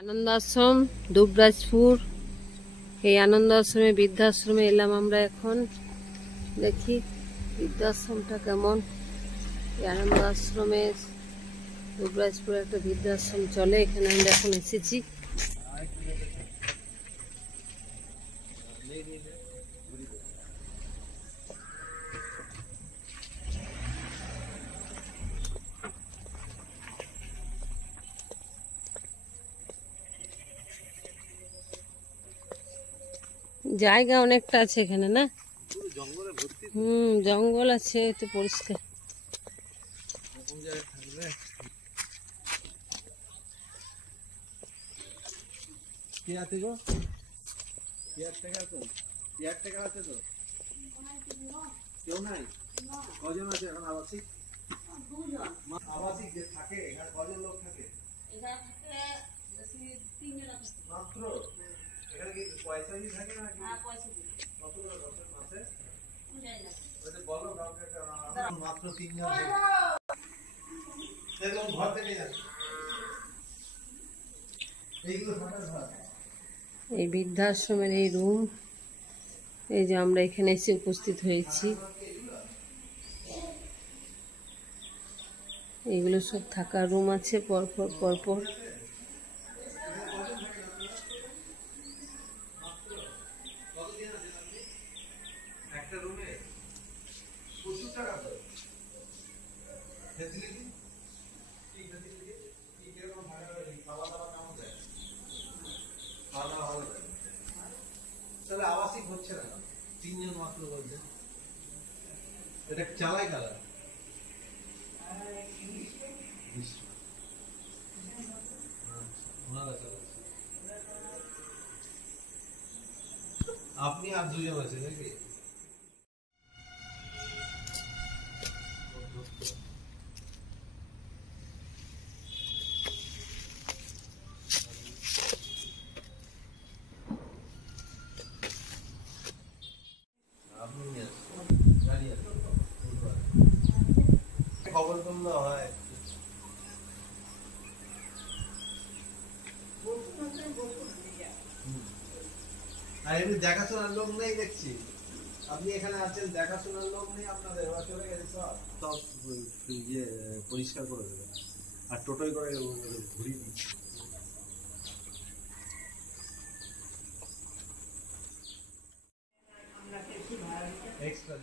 আনন্দ আশ্রম দুবরাজপুর। এই আনন্দ আশ্রমে বৃদ্ধাশ্রমে এলাম আমরা এখন। দেখি বৃদ্ধাশ্রমটা কেমন। এই আনন্দ আশ্রমে দুবরাজপুরে একটা বৃদ্ধাশ্রম চলে, এখানে আমরা এখন এসেছি। জায়গা অনেকটা আছে এখানে, না? জঙ্গল আছে, একটু পরিষ্কার। কেউ নাই? কজন আছে এখন আবাসিক? আবাসিক যে থাকে এখানে কজন লোক থাকে? মাত্র? এখানে কি পয়সা দিয়ে থাকে না? কত করে বছর মাসে? বলো কাউকে। মাত্র 3 জন। দেখুন ঘর থেকে যাচ্ছে। এইগুলো ফাঁকা ঘর। এই বৃদ্ধাশ্রমের এই রুম, এই যে আমরা এখানে এসে উপস্থিত হয়েছি। এগুলো সব থাকার রুম আছে পরপর পরপর। একটা রুমে 70 টাকা তো ফ্যাসিলিটি। কি ফ্যাসিলিটি? কি কিরকম ভাড়া? খাওয়া দাওয়া কেমন দেয়? খাওয়া দাওয়া ভালো দেয়? তাহলে আবাসিক হচ্ছে না, 3 জন মাত্র বলছে। এটা চালায় কারা? আপনি আর দুজন আছে নাকি? খবর করলে হয়। আর এমনি দেখাশোনার লোক নেই দেখছি। আপনি এখানে আছেন, দেখাশোনার লোক নেই আপনাদের, ওরা চলে গেছে সব পরিষ্কার করে দেবে আর টোটোয় করে ঘুরিয়ে দিচ্ছে। এক্সট্রা